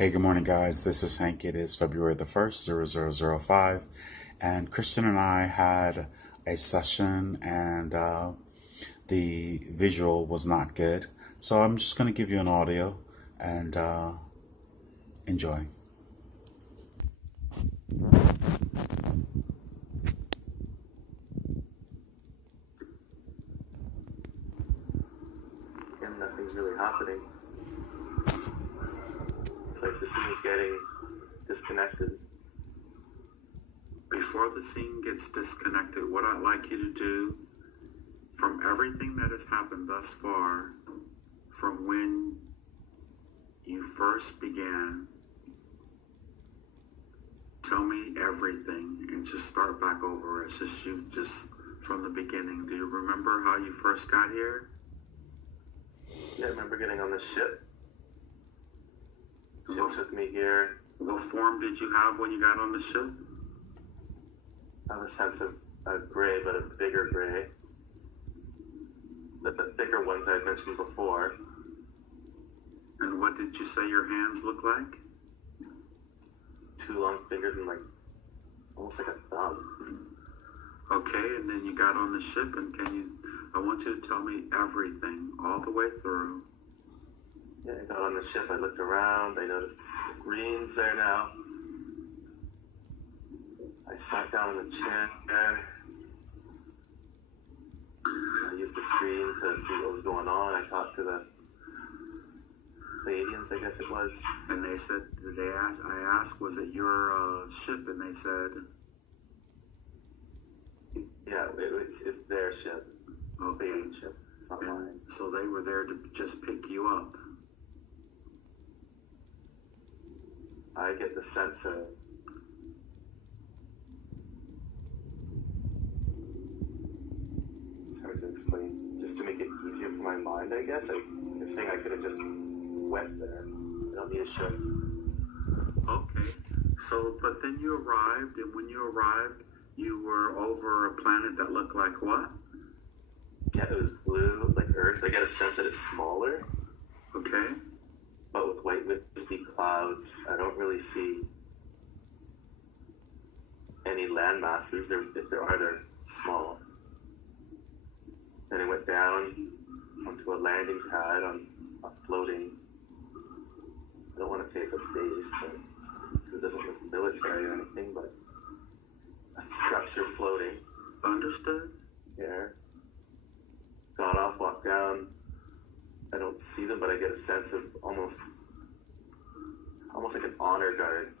Hey, good morning, guys. This is Hank. It is February the 1st, 0005, and Kristian and I had a session, and the visual was not good. So I'm just going to give you an audio and enjoy. And nothing's really happening. It's like the scene's getting disconnected. Before the scene gets disconnected, what I'd like you to do, from everything that has happened thus far, from when you first began, tell me everything and just start back over. It's just you, just from the beginning. Do you remember how you first got here? Yeah, I remember getting on the ship. Ship took me here. What form did you have when you got on the ship? I have a sense of a gray, but a bigger gray. The thicker ones I mentioned before. And what did you say your hands look like? 2 long fingers and like almost like a thumb. Okay, and then you got on the ship, and I want you to tell me everything, all the way through. Yeah, I got on the ship, I looked around, I noticed the screens there now. I sat down in the chair. I used the screen to see what was going on. I talked to the Pleiadians, I guess it was. And they said, I asked, was it your ship? And they said, yeah, it's their ship. okay. Pleiadian ship. It's not mine. So they were there to just pick you up. I get the sense of it's hard to explain. Just to make it easier for my mind, I guess. They're saying I could have just went there. I don't need a ship. Okay. So, but then you arrived, and when you arrived, you were over a planet that looked like what? Yeah, it was blue, like Earth. I get a sense that it's smaller. Okay. But with white wispy clouds, I don't really see any land masses. If there are, they're small. Then I went down onto a landing pad on a floating, I don't want to say it's a base, but it doesn't look military or anything, but a structure floating. Understood. Here. Got off, walked down. I don't see them, but I get a sense of almost like an honor guard.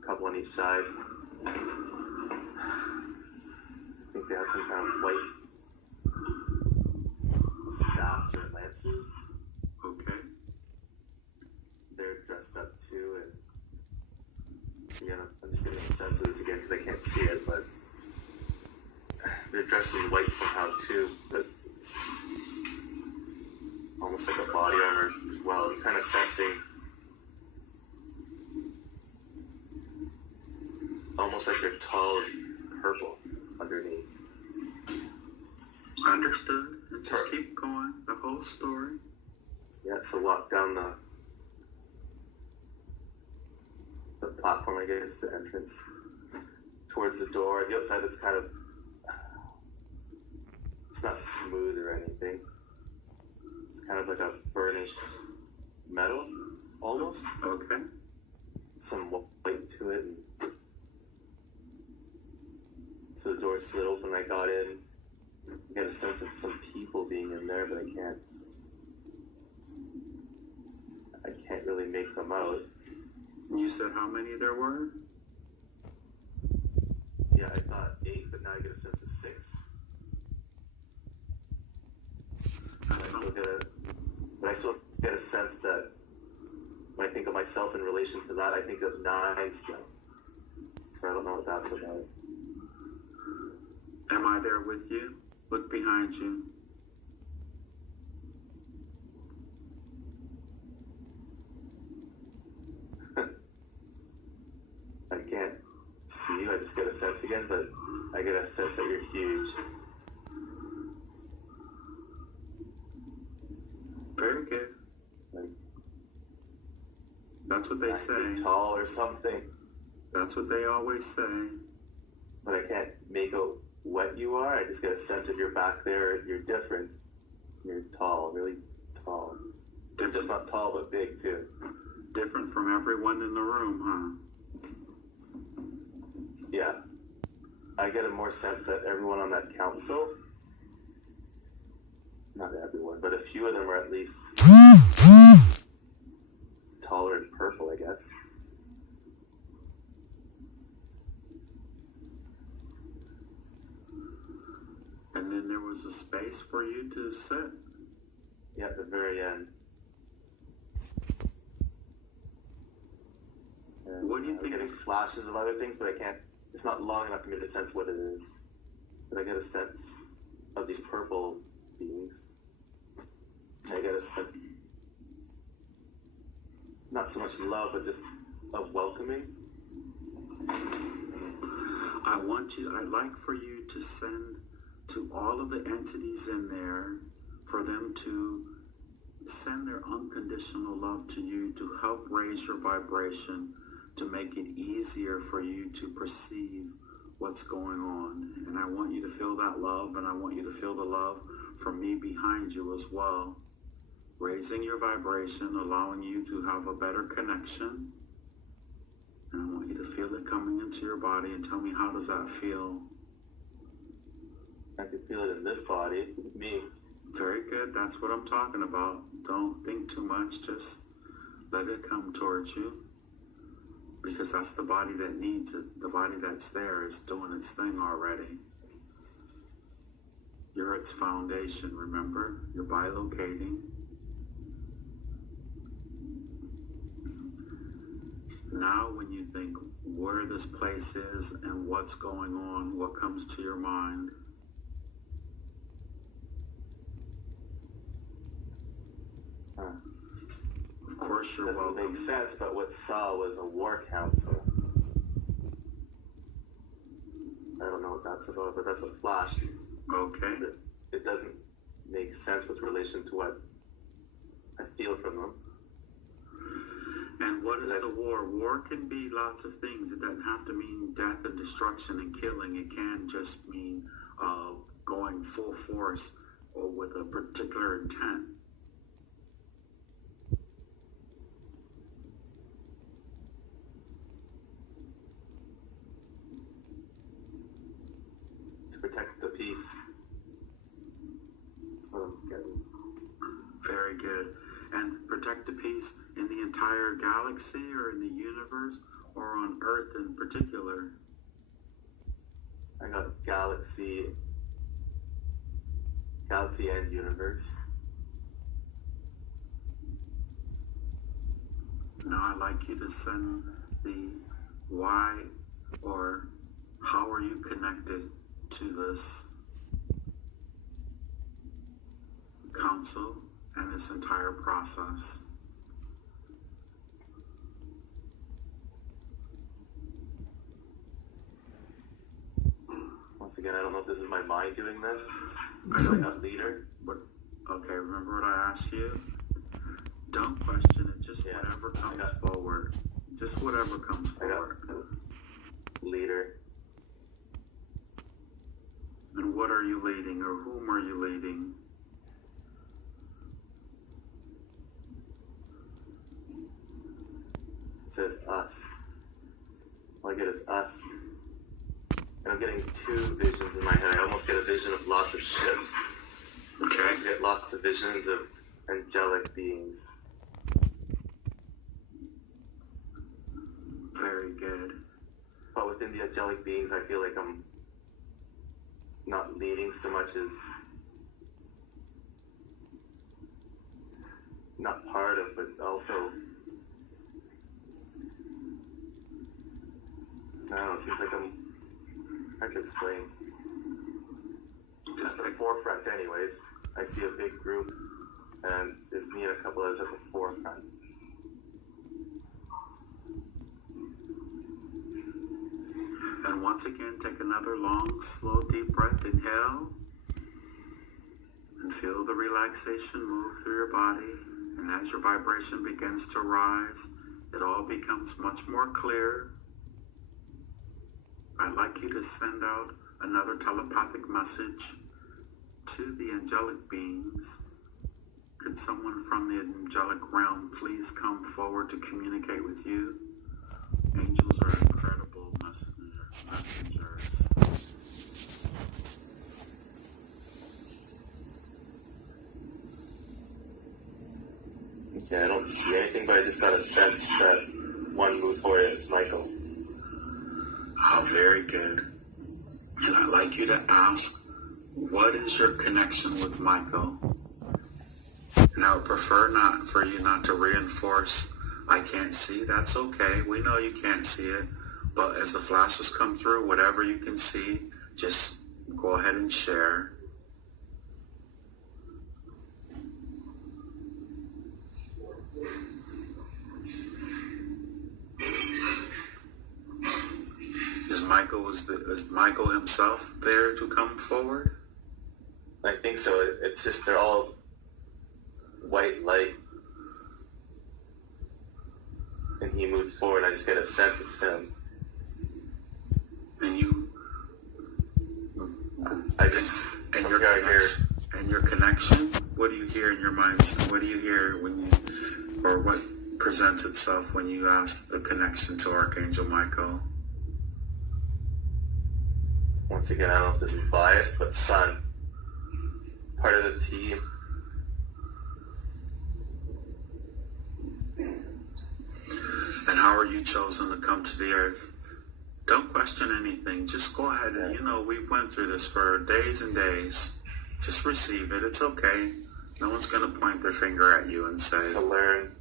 A couple on each side. I think they have some kind of white staffs or lances. Okay. They're dressed up too, and yeah, I'm just gonna make sense of this again because I can't see it, but they're dressed in white somehow too, but almost like a body armor as well. I'm kind of sensing almost like they're tall and purple underneath. Understood. And just keep going, the whole story. Yeah, so walk down the platform, I guess, the entrance, towards the door. The outside it's kind of, it's not smooth or anything. It's kind of like a burnished metal, almost. Okay. Some white to it. And so the door slid open, I got in. I get a sense of some people being in there, but I can't really make them out. You said how many there were? Yeah, I thought 8, but now I get a sense of 6. But I still get a sense that when I think of myself in relation to that, I think of 9 still. So I don't know what that's about. Am I there with you? Look behind you. I can't see you, I just get a sense again, but I get a sense that you're huge. Very good. Like, That's what they say. Tall or something. That's what they always say. But I can't make out what you are. I just get a sense of you're back there. You're different. You're tall, really tall. You're just not tall, but big, too. Different from everyone in the room, huh? Yeah. I get a more sense that everyone on that council, not everyone, but a few of them are at least taller and purple, I guess. And then there was a space for you to sit. Yeah, at the very end. And what do you think? I'm getting flashes of other things, but I can't. It's not long enough for me to sense what it is. But I get a sense of these purple beings. I get a sense, not so much love, but just of welcoming. I'd like for you to send to all of the entities in there, for them to send their unconditional love to you to help raise your vibration, to make it easier for you to perceive what's going on. And I want you to feel that love, and I want you to feel the love from me behind you as well. Raising your vibration, allowing you to have a better connection. And I want you to feel it coming into your body, and tell me, how does that feel? I can feel it in this body, me. Very good. That's what I'm talking about. Don't think too much. Just let it come towards you. Because that's the body that needs it. The body that's there is doing its thing already. You're its foundation, remember? You're bilocating. Now when you think where this place is and what's going on, what comes to your mind? Of course you're welcome. Doesn't make sense, but what saw was a war council. I don't know what that's about, but that's what flashed. Okay. It doesn't make sense with relation to what I feel from them. And what is the war? War can be lots of things. It doesn't have to mean death and destruction and killing. It can just mean going full force or with a particular intent. To protect the peace. That's what I'm getting. Very good. And protect the peace in the entire galaxy or in the universe or on Earth in particular? I got galaxy and universe. Now I'd like you to send the why or how are you connected to this council and this entire process. Once again, I don't know if this is my mind doing this. I'm a leader. Okay, remember what I asked you? Don't question it, just whatever comes forward. Just whatever comes forward. Leader. And what are you leading, or whom are you leading? It says us. All I get is us. And I'm getting two visions in my head. I almost get a vision of lots of ships. Okay. I also get lots of visions of angelic beings. Very good. But within the angelic beings, I feel like I'm not leading so much as not part of, but also, I don't know, it seems like I'm hard to explain. Just at the forefront anyways. I see a big group, and there's me and a couple others at the forefront. And once again, take another long, slow, deep breath. Inhale. And feel the relaxation move through your body. And as your vibration begins to rise, it all becomes much more clear. I'd like you to send out another telepathic message to the angelic beings. Could someone from the angelic realm please come forward to communicate with you? Angels are incredible messengers. Okay, I don't see anything, but I just got a sense that one moved forward is Michael. Oh, very good. And I'd like you to ask, what is your connection with Michael? And I would prefer not for you not to reinforce, I can't see. That's okay. We know you can't see it. But as the flashes come through, whatever you can see, just go ahead and share. Is Michael himself there to come forward? I think so. It's just they're all white light. And he moved forward, I just get a sense it's him. And you... And your connection? What do you hear in your mind? What do you hear when you... Or what presents itself when you ask the connection to Archangel Michael? Once again, I don't know if this is biased, but son, part of the team. And how are you chosen to come to the earth? Don't question anything. Just go ahead and, we've went through this for days and days. Just receive it. It's okay. No one's going to point their finger at you and say... To learn.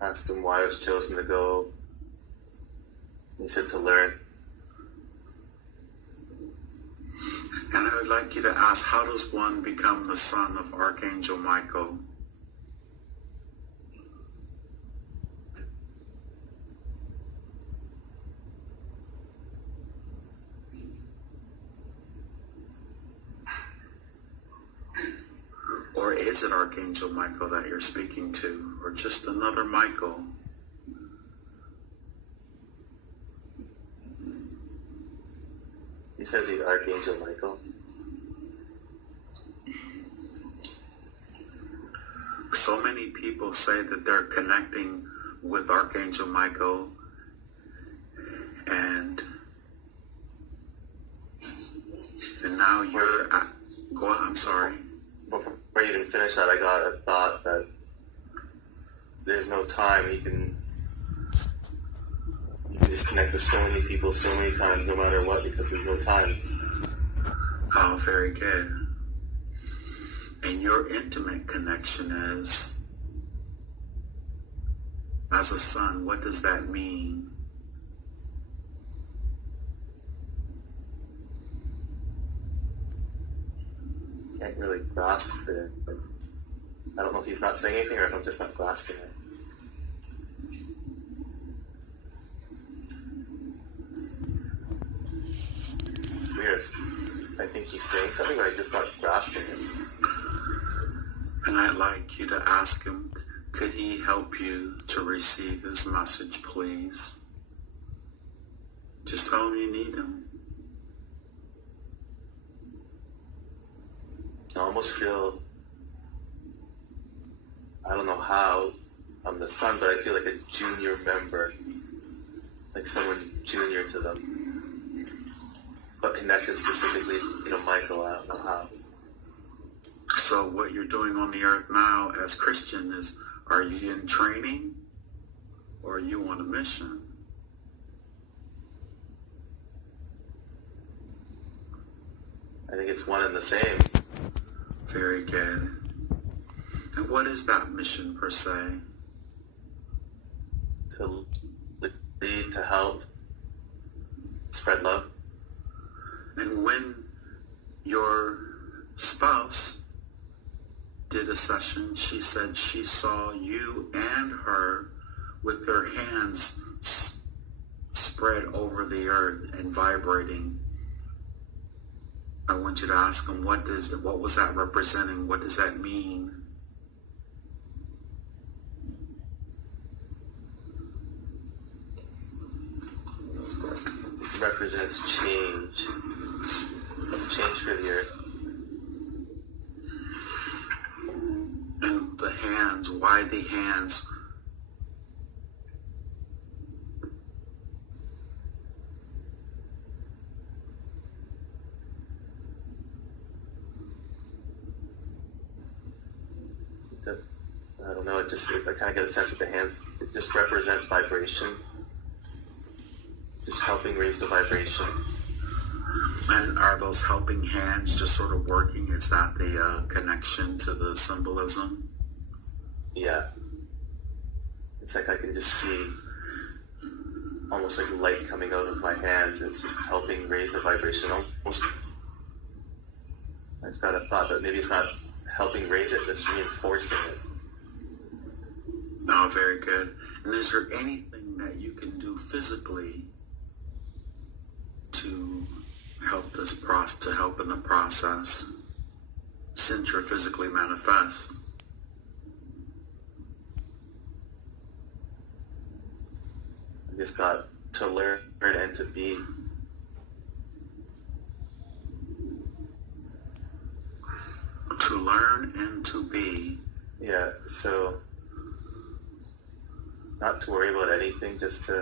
Asked him why I was chosen to go. He said to learn. And I would like you to ask, how does one become the son of Archangel Michael? Or is it Archangel Michael that you're speaking to? Or just another Michael? He says he's Archangel Michael. So many people say that they're connecting with Archangel Michael, and now you're... I'm sorry. Before you even finish that, I got a thought that there's no time. You can just connect with so many people so many times, no matter what, because there's no time. Oh, very good. And your intimate connection is, as a son, what does that mean? Can't really grasp it. I don't know if he's not saying anything or if I'm just not grasping it. It's weird. I think he's saying something, but I just not grasping it. And I'd like you to ask him, could he help you to receive this message, please? Just tell him you need him. I almost feel, I don't know how, I'm the son, but I feel like a junior member, like someone junior to them, but connected specifically, Michael, I don't know how. So what you're doing on the earth now as Christian is, are you in training or are you on a mission? I think it's one and the same. Very good. And what is that mission per se? To lead, to help, spread love. And when your spouse did a session, she said she saw you and her with their hands spread over the earth and vibrating. I want you to ask them, what was that representing? What does that mean? why the hands? I don't know, I kind of get a sense that the hands, it just represents vibration. Just helping raise the vibration. And are those helping hands just sort of working? Is that the connection to the symbolism? Yeah. It's like I can just see almost like light coming out of my hands. It's just helping raise the vibration. Almost, I just got a thought that maybe it's not helping raise it, it's reinforcing it. No, very good. And is there anything that you can do physically to help to help in the process, since you're physically manifest? I just got to learn and to be. To learn and to be. Yeah, so not to worry about anything, just to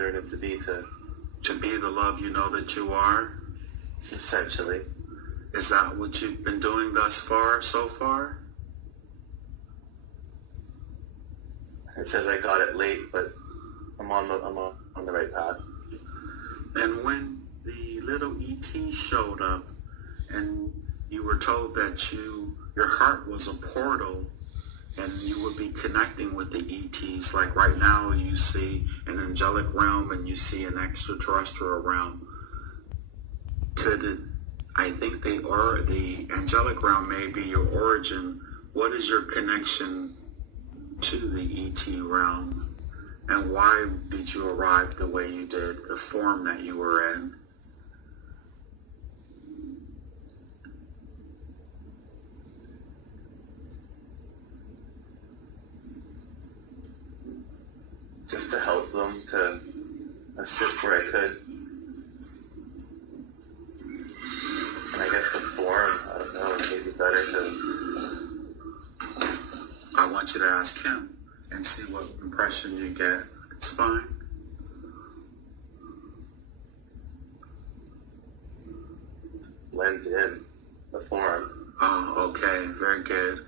learn and to be, to be the love you know that you are. Essentially. Is that what you've been doing thus far, so far? It says I got it late, but I'm on the right path. And when the little ET showed up and you were told that your heart was a portal and you would be connecting with the ETs, like right now you see an angelic realm and you see an extraterrestrial realm. I think the angelic realm may be your origin. What is your connection to the ET realm? And why did you arrive the way you did, the form that you were in? Just to help them, to assist where I could. And I guess the form, I don't know, it may be better to... I want you to ask him and see what impression you get. It's fine. Blend in the form. Oh, okay, very good.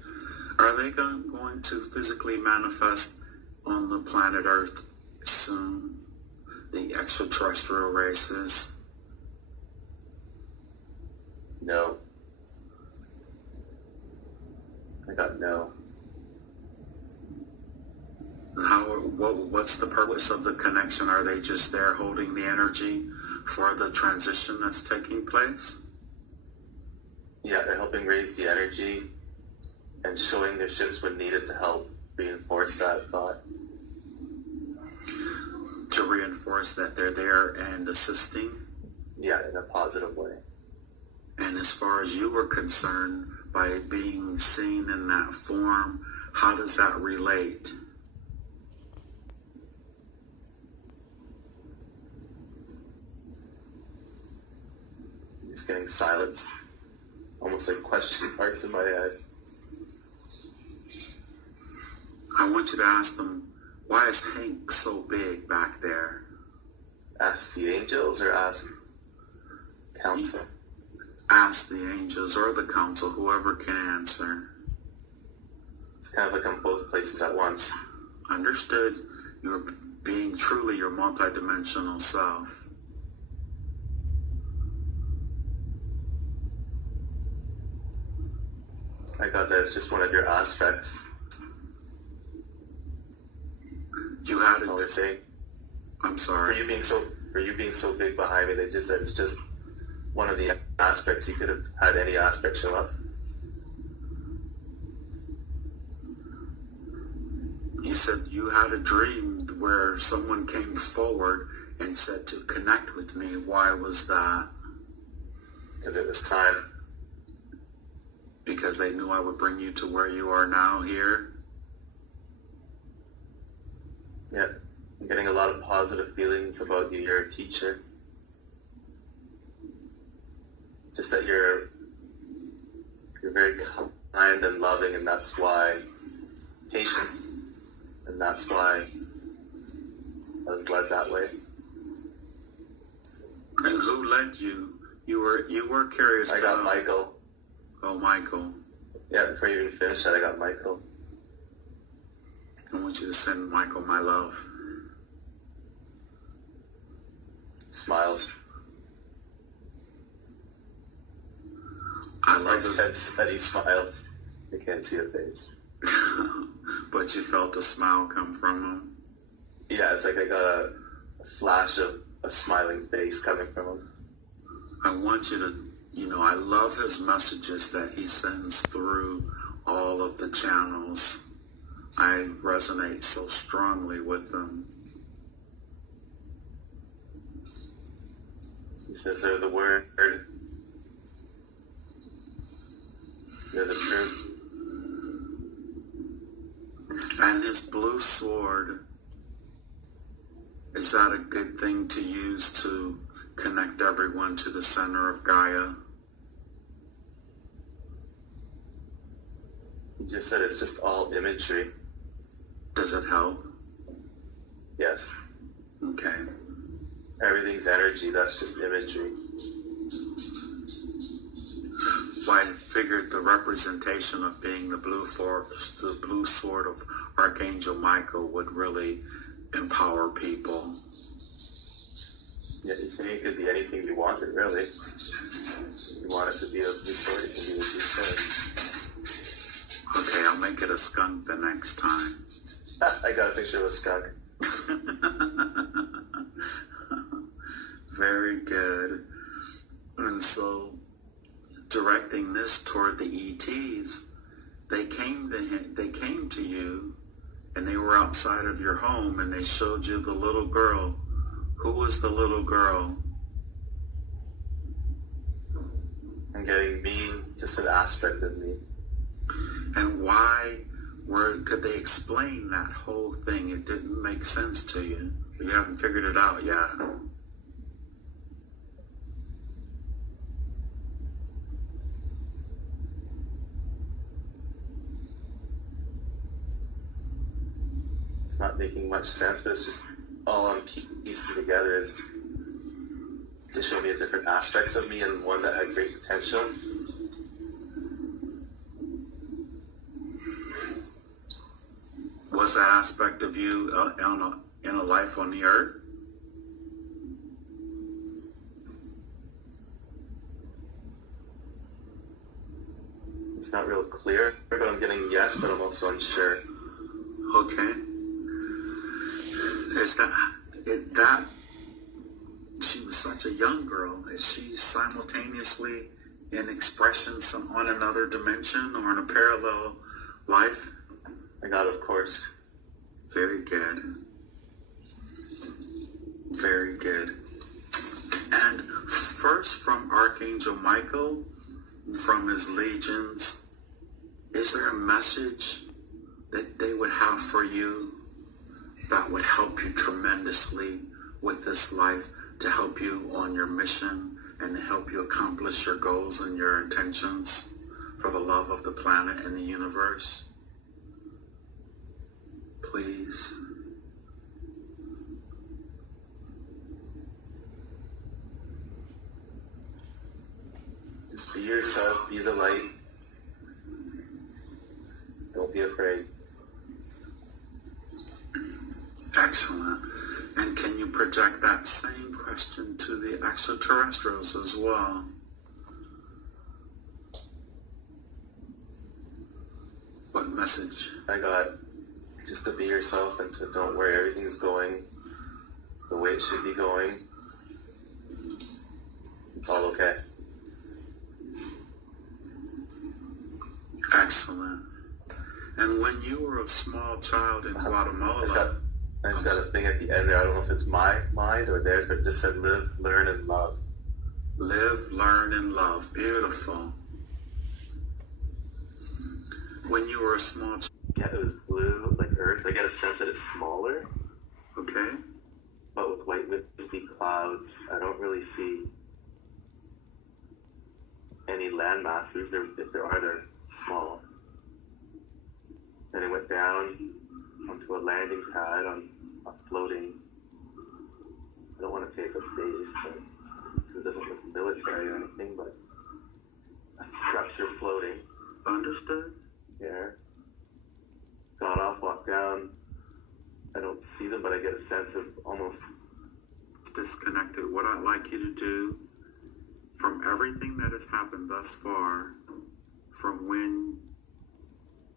Are they going to physically manifest on the planet Earth soon? The extraterrestrial races? No. I got no. What's the purpose of the connection? Are they just there holding the energy for the transition that's taking place? Yeah, they're helping raise the energy and showing their ships when needed to help reinforce that thought. To reinforce that they're there and assisting? Yeah, in a positive way. And as far as you were concerned, by being seen in that form, how does that relate? Just getting silence. Almost like question marks in my head. I want you to ask them, why is Hank so big back there? Ask the angels or ask council? Ask the angels or the council, whoever can answer. It's kind of like I'm both places at once. Understood. You're being truly your multidimensional self. I got that it's just one of your aspects. You had That's all they're saying. I'm sorry. For you being so big behind me, it's just one of the aspects. You could have had any aspect show up. You said you had a dream where someone came forward and said to connect with me. Why was that? Because it was time. Because they knew I would bring you to where you are now here? Yeah. I'm getting a lot of positive feelings about you. You're a teacher. Just that you're that's why patient, and that's why I was led that way. And who led you? You were curious. I got Michael. Oh, Michael. Yeah, before you even finish that, I got Michael. I want you to send Michael my love. Smiles. I love I sense that he smiles. I can't see a face. But you felt a smile come from him? Yeah, it's like I got a flash of a smiling face coming from him. I want you to, I love his messages that he sends through all of the channels. I resonate so strongly with them. He says they're the word. They're the truth. And his blue sword, is that a good thing to use to connect everyone to the center of Gaia? He just said it's just all imagery. Does it help? Yes. Okay. Everything's energy, that's just imagery. Well, I figured the representation of being the blue sword of Archangel Michael would really empower people. Yeah, he's saying it could be anything you wanted, really. If you want it to be a blue sword, it can be a blue sword. Okay, I'll make it a skunk the next time. I got a picture of a skunk. Very good. And so, directing this toward the ETs, they came to you, and they were outside of your home, and they showed you the little girl. Who was the little girl? I'm getting me, just an aspect of me. And why could they explain that whole thing? It didn't make sense to you. You haven't figured it out yet. It's not making much sense, but it's just all I'm piecing together is to show me different aspects of me and one that had great potential. Was that aspect of you in a life on the earth? It's not real clear, but I'm getting yes, but I'm also unsure. Okay. Is that she was such a young girl? Is she simultaneously in expression on another dimension or in a parallel life? I got, of course. Very good. Very good. And first from Archangel Michael, from his legions, is there a message that they would have for you that would help you tremendously with this life, to help you on your mission and to help you accomplish your goals and your intentions for the love of the planet and the universe? Please. Just be yourself, be the light. Don't be afraid. Excellent. And can you project that same question to the extraterrestrials as well? What message? I got just to be yourself and to don't worry, everything's going the way it should be going. It's all okay. Excellent. And when you were a small child in Guatemala... I just got a thing at the end there. I don't know if it's my mind or theirs, but it just said live, learn, and love. Live, learn, and love. Beautiful. When you were a small child... Yeah, it was blue, like Earth. I get a sense that it's smaller. Okay. But with white wispy clouds, I don't really see any land masses. If there are, they're small. and it went down onto a landing pad on a floating, I don't want to say it's a base, but it doesn't look military or anything, but a structure floating. Understood? Yeah. Got off, walked down. I don't see them, but I get a sense of almost disconnected. What I'd like you to do, from everything that has happened thus far, from when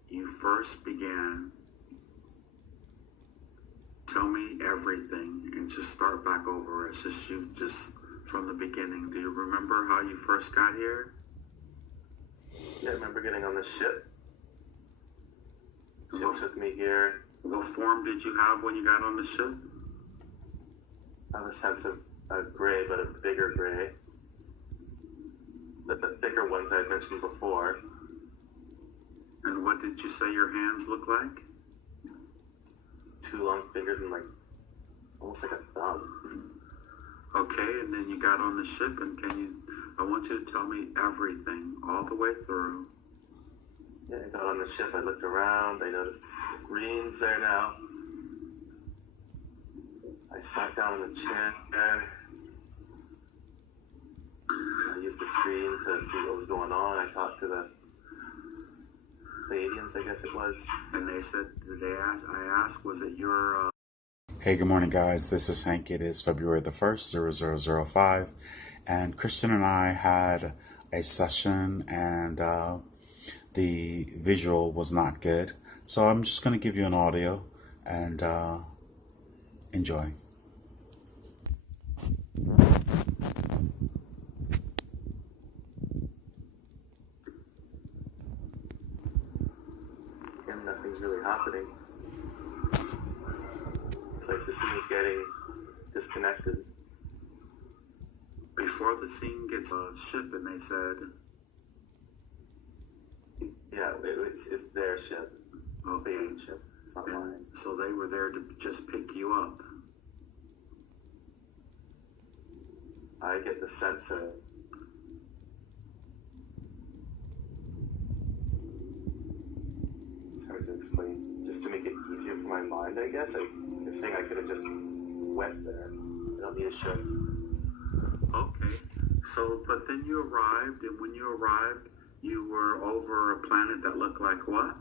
you first began, tell me everything and just start back over. It's just you, just from the beginning. Do you remember how you first got here? Yeah, I remember getting on the ship. The ship took me here. What form did you have when you got on the ship? I have a sense of a gray, but a bigger gray. The thicker ones I mentioned before. And what did you say your hands look like? 2 long fingers and like almost like a thumb. Okay, and then you got on the ship, and I want you to tell me everything, all the way through. Yeah, I got on the ship, I looked around, I noticed screens there now. I sat down in the chair. I used the screen to see what was going on. I talked to the Pleiadians, I guess it was. And they said, I asked, was it your... Hey, good morning, guys. This is Hank. It is February the 1st, 0005. And Kristian and I had a session, and the visual was not good. So I'm just going to give you an audio and enjoy. And nothing's really happening. It's like the scene's getting disconnected. Before the scene gets a ship, and they said... Yeah, it's their ship. Okay. Pleiadian ship. It's not mine. So they were there to just pick you up. I get the sense of it's hard to explain. Just to make it easier for my mind, I guess. You're saying I could have just went there. I don't need a ship. Okay. So, but then you arrived, and when you arrived, you were over a planet that looked like what?